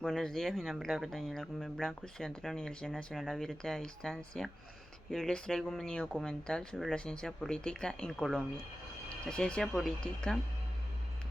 Buenos días, mi nombre es Laura Daniela Gómez Blanco, estudiante de la Universidad Nacional Abierta a Distancia, y hoy les traigo un mini documental sobre la ciencia política en Colombia. La ciencia política,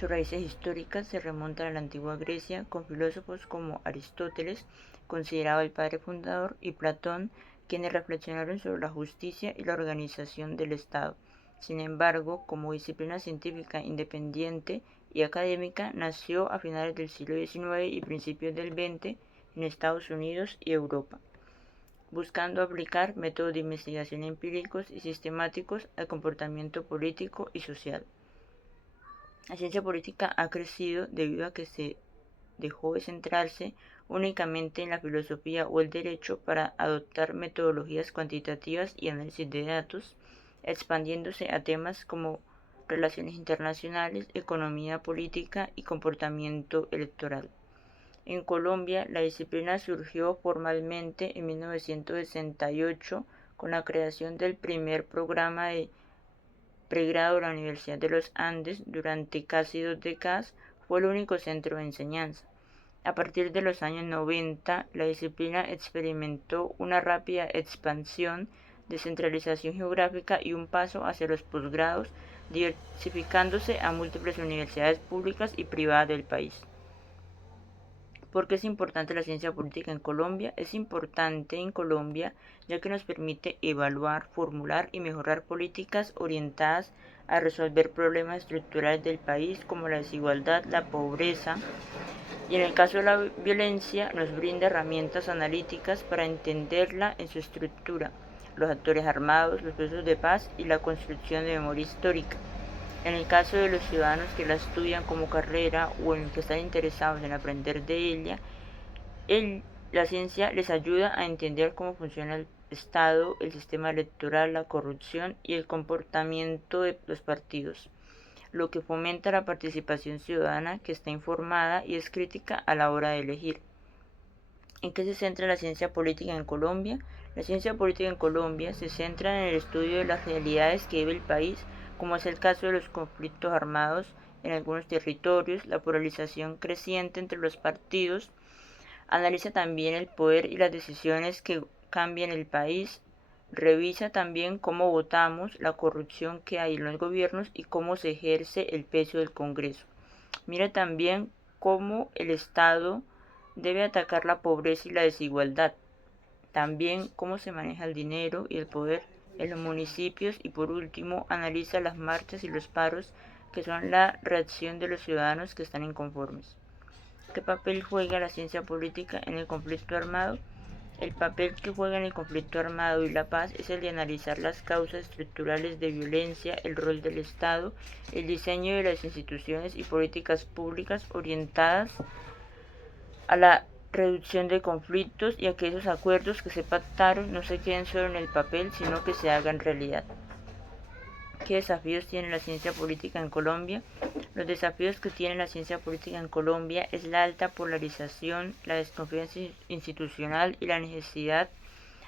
sus raíces históricas se remontan a la antigua Grecia, con filósofos como Aristóteles, considerado el padre fundador, y Platón, quienes reflexionaron sobre la justicia y la organización del Estado. Sin embargo, como disciplina científica independiente y académica, nació a finales del siglo XIX y principios del XX en Estados Unidos y Europa, buscando aplicar métodos de investigación empíricos y sistemáticos al comportamiento político y social. La ciencia política ha crecido debido a que se dejó de centrarse únicamente en la filosofía o el derecho para adoptar metodologías cuantitativas y análisis de datos, expandiéndose a temas como relaciones internacionales, economía política y comportamiento electoral. En Colombia, la disciplina surgió formalmente en 1968 con la creación del primer programa de pregrado de la Universidad de los Andes. Durante casi 2 décadas fue el único centro de enseñanza. A partir de los años 90, la disciplina experimentó una rápida expansión, descentralización geográfica y un paso hacia los posgrados, diversificándose a múltiples universidades públicas y privadas del país. ¿Por qué es importante la ciencia política en Colombia? Es importante en Colombia ya que nos permite evaluar, formular y mejorar políticas orientadas a resolver problemas estructurales del país como la desigualdad, la pobreza, y en el caso de la violencia nos brinda herramientas analíticas para entenderla en su estructura, los actores armados, los procesos de paz y la construcción de memoria histórica. En el caso de los ciudadanos que la estudian como carrera o en que están interesados en aprender de ella, la ciencia les ayuda a entender cómo funciona el Estado, el sistema electoral, la corrupción y el comportamiento de los partidos, lo que fomenta la participación ciudadana que está informada y es crítica a la hora de elegir. ¿En qué se centra la ciencia política en Colombia? La ciencia política en Colombia se centra en el estudio de las realidades que vive el país, como es el caso de los conflictos armados en algunos territorios, la polarización creciente entre los partidos. Analiza también el poder y las decisiones que cambian el país. Revisa también cómo votamos, la corrupción que hay en los gobiernos y cómo se ejerce el peso del Congreso. Mira también cómo el Estado debe atacar la pobreza y la desigualdad. También cómo se maneja el dinero y el poder en los municipios y por último analiza las marchas y los paros que son la reacción de los ciudadanos que están inconformes. ¿Qué papel juega la ciencia política en el conflicto armado? El papel que juega en el conflicto armado y la paz es el de analizar las causas estructurales de violencia, el rol del Estado, el diseño de las instituciones y políticas públicas orientadas a la reducción de conflictos y a que esos acuerdos que se pactaron no se queden solo en el papel, sino que se hagan realidad. ¿Qué desafíos tiene la ciencia política en Colombia? Los desafíos que tiene la ciencia política en Colombia es la alta polarización, la desconfianza institucional y la necesidad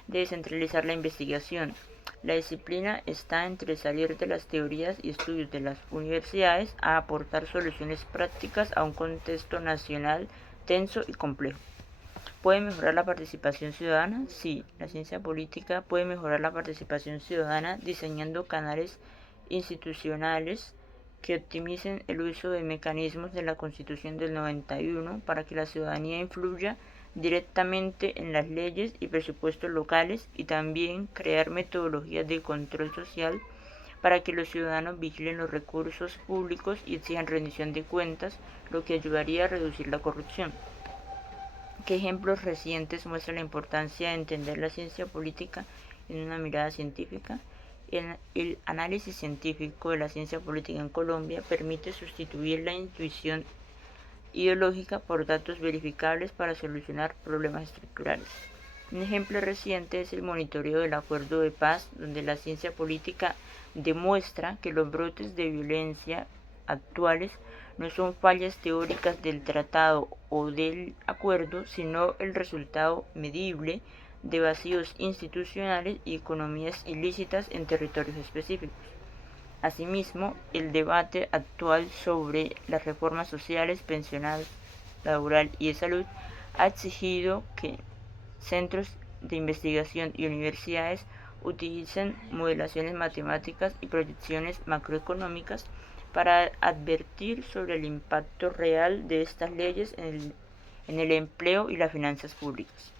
de descentralizar la investigación. La disciplina está entre salir de las teorías y estudios de las universidades a aportar soluciones prácticas a un contexto nacional tenso y complejo. ¿Puede mejorar la participación ciudadana? Sí, la ciencia política puede mejorar la participación ciudadana diseñando canales institucionales que optimicen el uso de mecanismos de la Constitución del 91 para que la ciudadanía influya directamente en las leyes y presupuestos locales y también crear metodologías de control social para que los ciudadanos vigilen los recursos públicos y exijan rendición de cuentas, lo que ayudaría a reducir la corrupción. ¿Qué ejemplos recientes muestran la importancia de entender la ciencia política en una mirada científica? El análisis científico de la ciencia política en Colombia permite sustituir la intuición ideológica por datos verificables para solucionar problemas estructurales. Un ejemplo reciente es el monitoreo del acuerdo de paz, donde la ciencia política demuestra que los brotes de violencia actuales no son fallas teóricas del tratado o del acuerdo, sino el resultado medible de vacíos institucionales y economías ilícitas en territorios específicos. Asimismo, el debate actual sobre las reformas sociales, pensional, laboral y de salud ha exigido que centros de investigación y universidades utilicen modelaciones matemáticas y proyecciones macroeconómicas para advertir sobre el impacto real de estas leyes en el empleo y las finanzas públicas,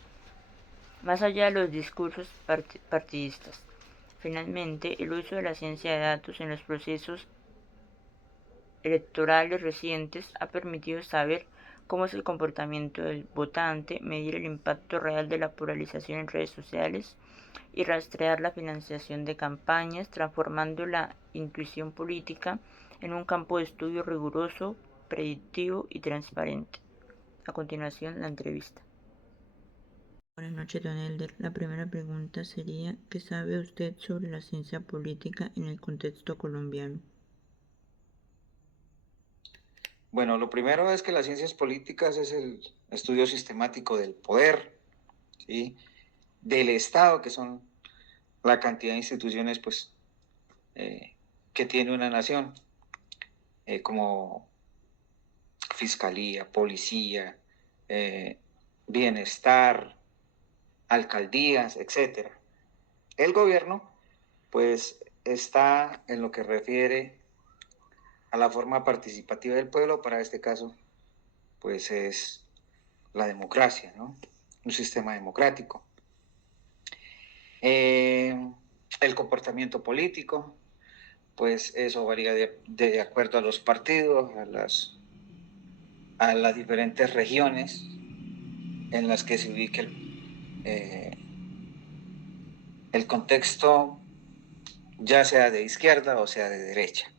más allá de los discursos partidistas. Finalmente, el uso de la ciencia de datos en los procesos electorales recientes ha permitido saber cómo es el comportamiento del votante, medir el impacto real de la polarización en redes sociales y rastrear la financiación de campañas, transformando la intuición política en un campo de estudio riguroso, predictivo y transparente. A continuación, la entrevista. Buenas noches, don Elder. La primera pregunta sería, ¿qué sabe usted sobre la ciencia política en el contexto colombiano? Bueno, lo primero es que las ciencias políticas es el estudio sistemático del poder, ¿sí? Del Estado, que son la cantidad de instituciones pues, que tiene una nación, como fiscalía, policía, bienestar, alcaldías, etc. El gobierno pues está en lo que refiere a la forma participativa del pueblo, para este caso pues es la democracia, ¿no? Un sistema democrático. El comportamiento político, pues eso varía de acuerdo a los partidos, a las diferentes regiones en las que se ubique el contexto, ya sea de izquierda o sea de derecha.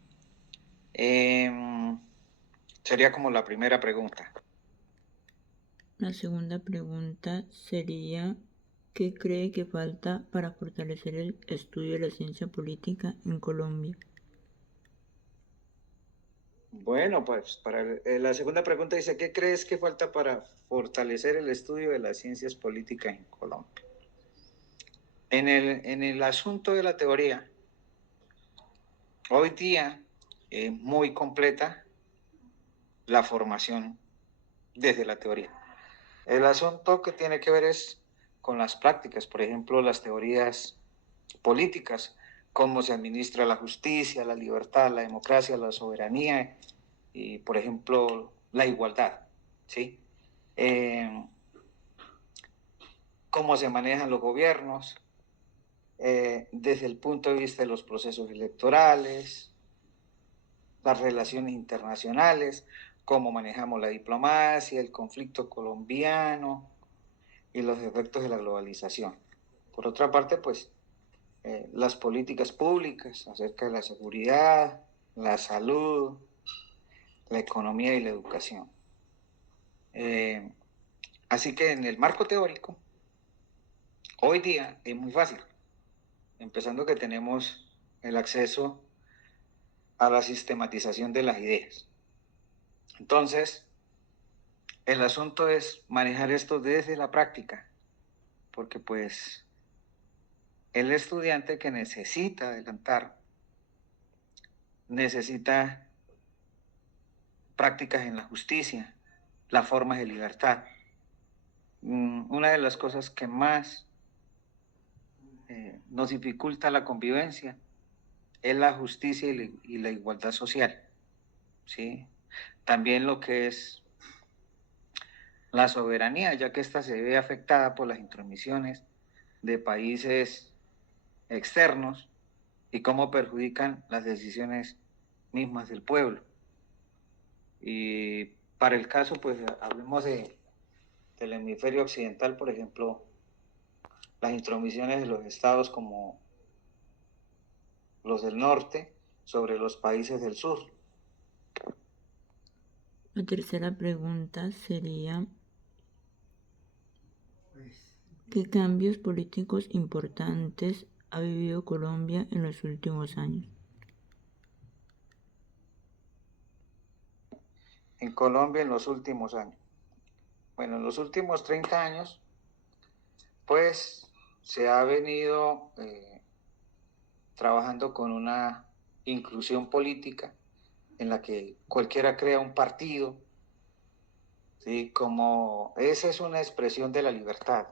Sería como la primera pregunta. La segunda pregunta sería, ¿qué cree que falta para fortalecer el estudio de la ciencia política en Colombia? Bueno, pues para la segunda pregunta dice, ¿qué crees que falta para fortalecer el estudio de las ciencias políticas en Colombia? En el asunto de la teoría, hoy día es muy completa la formación desde la teoría. El asunto que tiene que ver es con las prácticas, por ejemplo, las teorías políticas, cómo se administra la justicia, la libertad, la democracia, la soberanía y, por ejemplo, la igualdad, ¿sí? Cómo se manejan los gobiernos, desde el punto de vista de los procesos electorales, las relaciones internacionales, cómo manejamos la diplomacia, el conflicto colombiano y los efectos de la globalización. Por otra parte, pues, las políticas públicas acerca de la seguridad, la salud, la economía y la educación. Así que en el marco teórico, hoy día es muy fácil, empezando que tenemos el acceso a la sistematización de las ideas. Entonces, el asunto es manejar esto desde la práctica, porque pues el estudiante que necesita adelantar, necesita prácticas en la justicia, las formas de libertad. Una de las cosas que más nos dificulta la convivencia es la justicia y la igualdad social, ¿sí? También lo que es la soberanía, ya que ésta se ve afectada por las intromisiones de países externos y cómo perjudican las decisiones mismas del pueblo. Y para el caso, pues hablemos del hemisferio occidental, por ejemplo, las intromisiones de los estados como los del norte sobre los países del sur. La tercera pregunta sería, ¿qué cambios políticos importantes ha vivido Colombia en los últimos años? En Colombia en los últimos años. Bueno, en los últimos 30 años, pues se ha venido trabajando con una inclusión política en la que cualquiera crea un partido, ¿sí? Como esa es una expresión de la libertad.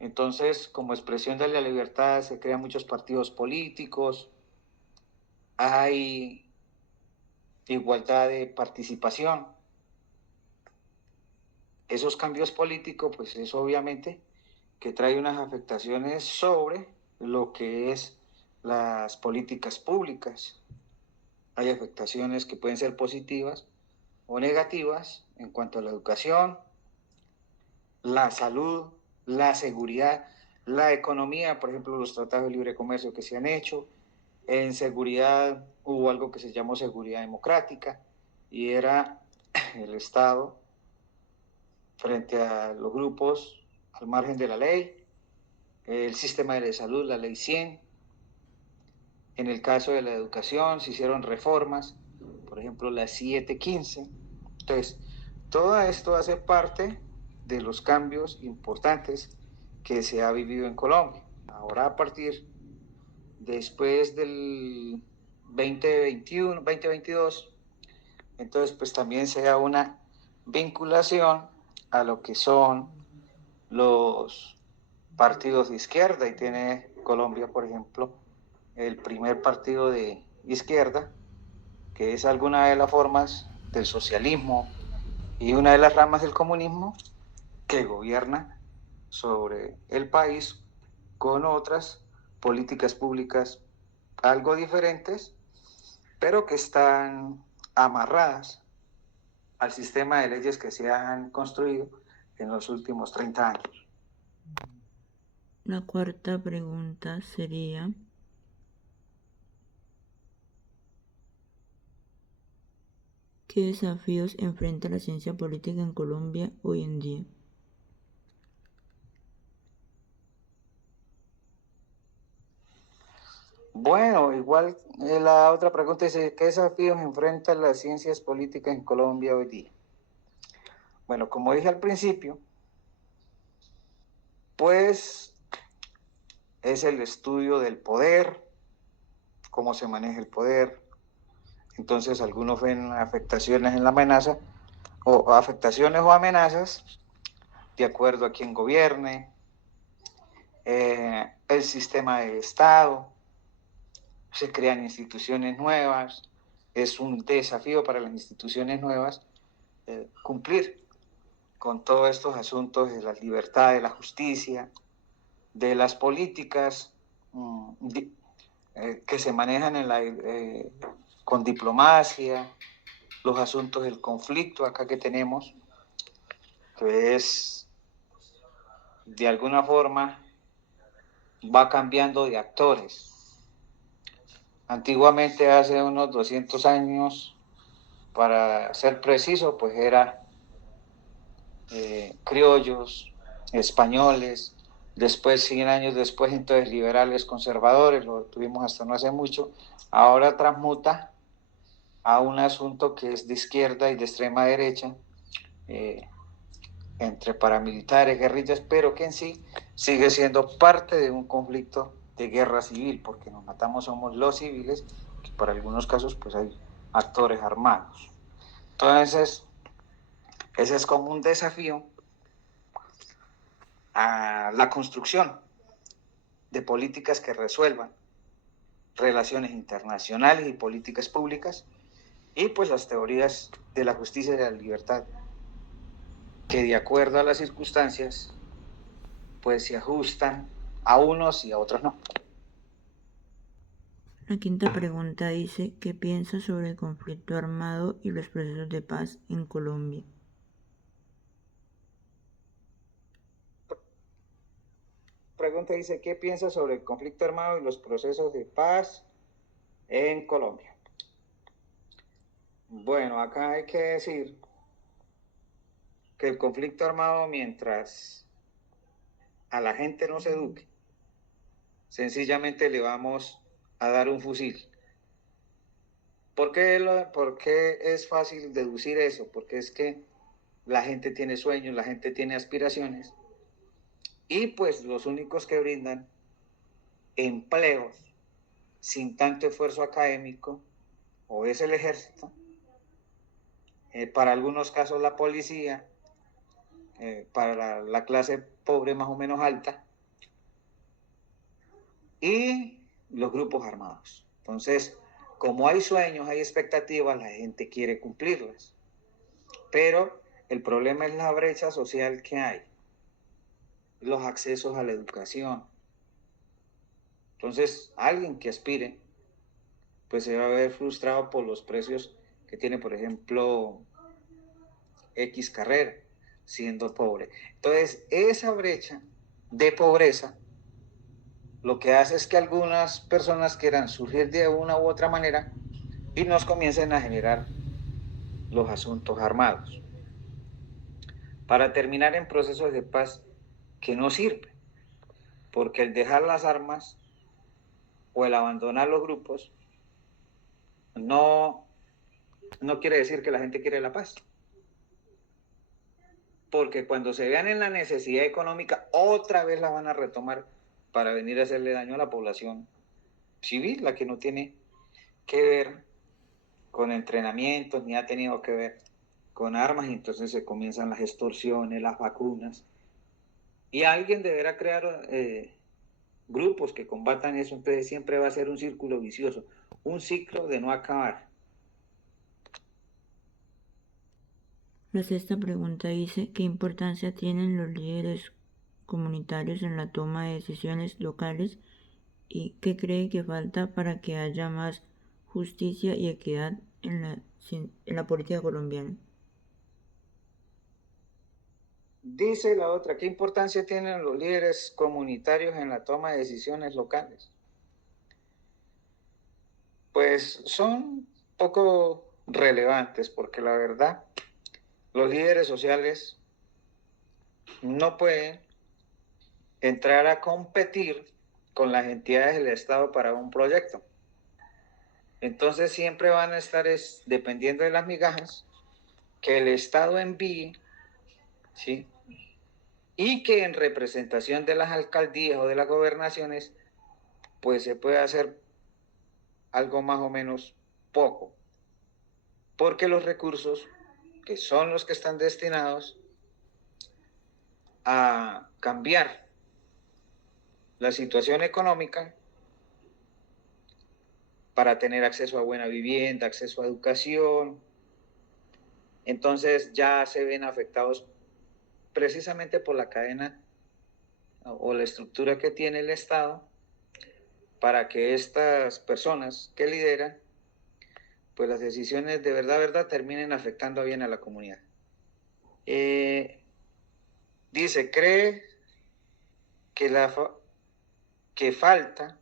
Entonces, como expresión de la libertad se crean muchos partidos políticos, hay igualdad de participación. Esos cambios políticos, pues es obviamente que trae unas afectaciones sobre lo que es las políticas públicas. Hay afectaciones que pueden ser positivas o negativas en cuanto a la educación, la salud, la seguridad, la economía, por ejemplo, los tratados de libre comercio que se han hecho. En seguridad hubo algo que se llamó seguridad democrática y era el Estado frente a los grupos al margen de la ley, el sistema de salud, la ley 100. En el caso de la educación se hicieron reformas, por ejemplo la 715. Entonces, todo esto hace parte de los cambios importantes que se ha vivido en Colombia. Ahora a partir, después del 2021, 2022, entonces pues también se da una vinculación a lo que son los partidos de izquierda y tiene Colombia, por ejemplo, el primer partido de izquierda, que es alguna de las formas del socialismo y una de las ramas del comunismo que gobierna sobre el país con otras políticas públicas algo diferentes, pero que están amarradas al sistema de leyes que se han construido en los últimos 30 años. La cuarta pregunta sería, ¿qué desafíos enfrenta la ciencia política en Colombia hoy en día? Bueno, igual la otra pregunta dice, ¿qué desafíos enfrentan las ciencias políticas en Colombia hoy día? Bueno, como dije al principio, pues es el estudio del poder, cómo se maneja el poder. Entonces algunos ven afectaciones en la amenaza, o afectaciones o amenazas, de acuerdo a quién gobierne, el sistema de Estado, se crean instituciones nuevas, es un desafío para las instituciones nuevas cumplir con todos estos asuntos de la libertad, de la justicia, de las políticas que se manejan con diplomacia, los asuntos del conflicto acá que tenemos, que es de alguna forma va cambiando de actores. Antiguamente, hace unos 200 años, para ser preciso, pues era criollos, españoles, después 100 años después entonces liberales, conservadores, lo tuvimos hasta no hace mucho, ahora transmuta a un asunto que es de izquierda y de extrema derecha, entre paramilitares, guerrillas, pero que en sí sigue siendo parte de un conflicto de guerra civil, porque nos matamos somos los civiles, que para algunos casos pues hay actores armados. Entonces, ese es como un desafío a la construcción de políticas que resuelvan relaciones internacionales y políticas públicas y pues las teorías de la justicia y de la libertad que de acuerdo a las circunstancias pues se ajustan a unos y a otros no. La quinta pregunta dice, ¿qué piensa sobre el conflicto armado y los procesos de paz en Colombia? Pregunta dice, ¿qué piensa sobre el conflicto armado y los procesos de paz en Colombia? Bueno, acá hay que decir que el conflicto armado, mientras a la gente no se eduque, sencillamente le vamos a dar un fusil. ¿Por qué es fácil deducir eso? Porque es que la gente tiene sueños, la gente tiene aspiraciones y pues los únicos que brindan empleos sin tanto esfuerzo académico o es el ejército para algunos casos la policía, para la clase pobre más o menos alta, y los grupos armados. Entonces, como hay sueños, hay expectativas, la gente quiere cumplirlas. Pero el problema es la brecha social que hay, los accesos a la educación. Entonces, alguien que aspire, pues se va a ver frustrado por los precios que tiene, por ejemplo, X carrera, siendo pobre. Entonces, esa brecha de pobreza lo que hace es que algunas personas quieran surgir de una u otra manera y nos comiencen a generar los asuntos armados para terminar en procesos de paz que no sirven, porque el dejar las armas o el abandonar los grupos no quiere decir que la gente quiere la paz, porque cuando se vean en la necesidad económica otra vez la van a retomar para venir a hacerle daño a la población civil, la que no tiene que ver con entrenamientos ni ha tenido que ver con armas, y entonces se comienzan las extorsiones, las vacunas, y alguien deberá crear grupos que combatan eso. Entonces siempre va a ser un círculo vicioso, un ciclo de no acabar. La sexta pregunta dice, ¿qué importancia tienen los líderes comunitarios en la toma de decisiones locales y qué cree que falta para que haya más justicia y equidad en la política colombiana? Dice la otra, ¿qué importancia tienen los líderes comunitarios en la toma de decisiones locales? Pues son poco relevantes, porque la verdad, los líderes sociales no pueden entrar a competir con las entidades del Estado para un proyecto. Entonces siempre van a estar dependiendo de las migajas que el Estado envíe, ¿sí? Y que en representación de las alcaldías o de las gobernaciones, pues se puede hacer algo más o menos poco, porque los recursos, que son los que están destinados a cambiar la situación económica para tener acceso a buena vivienda, acceso a educación, entonces ya se ven afectados precisamente por la cadena o la estructura que tiene el Estado para que estas personas que lideran, pues las decisiones de verdad terminen afectando bien a la comunidad. Dice, cree que falta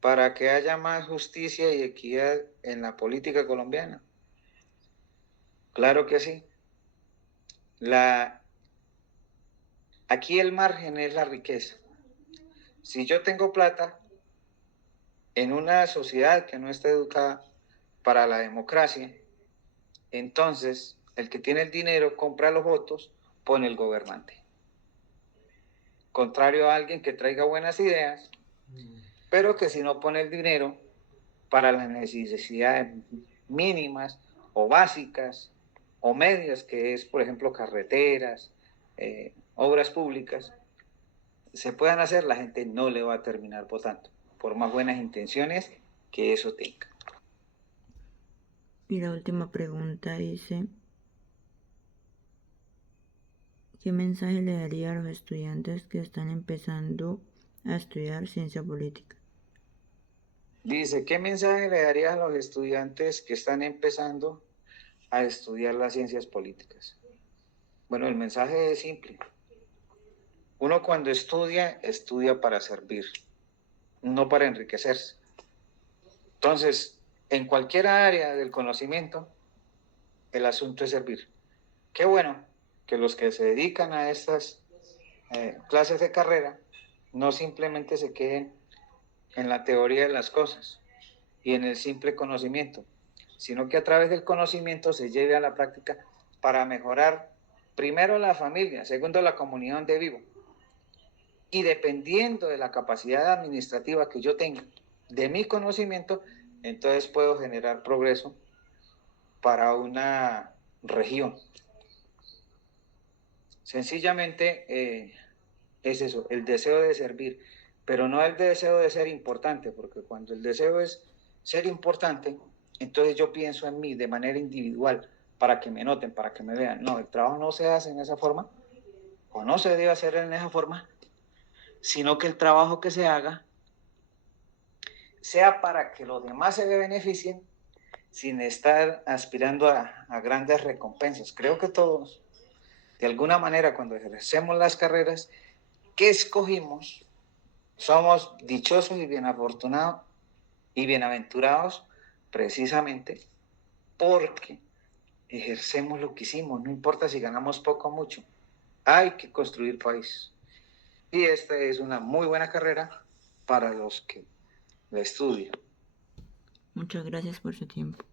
para que haya más justicia y equidad en la política colombiana. Claro que sí. Aquí el margen es la riqueza. Si yo tengo plata en una sociedad que no está educada para la democracia, entonces el que tiene el dinero compra los votos, pone el gobernante. Contrario a alguien que traiga buenas ideas, pero que si no pone el dinero para las necesidades mínimas o básicas o medias, que es, por ejemplo, carreteras, obras públicas, se puedan hacer, la gente no le va a terminar votando, por más buenas intenciones que eso tenga. Y la última pregunta dice, ¿qué mensaje le daría a los estudiantes que están empezando a estudiar ciencia política? Dice, ¿qué mensaje le darías a los estudiantes que están empezando a estudiar las ciencias políticas? Bueno, el mensaje es simple. Uno cuando estudia para servir, no para enriquecerse. Entonces, en cualquier área del conocimiento, el asunto es servir. Qué bueno que los que se dedican a estas clases de carrera no simplemente se queden en la teoría de las cosas y en el simple conocimiento, sino que a través del conocimiento se lleve a la práctica para mejorar primero la familia, segundo la comunidad donde vivo. Y dependiendo de la capacidad administrativa que yo tenga, de mi conocimiento, entonces puedo generar progreso para una región. Sencillamente es eso, el deseo de servir, pero no el deseo de ser importante, porque cuando el deseo es ser importante, entonces yo pienso en mí de manera individual, para que me noten, para que me vean. No, el trabajo no se hace en esa forma, o no se debe hacer en esa forma, sino que el trabajo que se haga sea para que los demás se beneficien sin estar aspirando a grandes recompensas. Creo que todos, de alguna manera, cuando ejercemos las carreras que escogimos, somos dichosos y bien afortunados y bienaventurados precisamente porque ejercemos lo que hicimos, no importa si ganamos poco o mucho, hay que construir país. Y esta es una muy buena carrera para los que la estudian. Muchas gracias por su tiempo.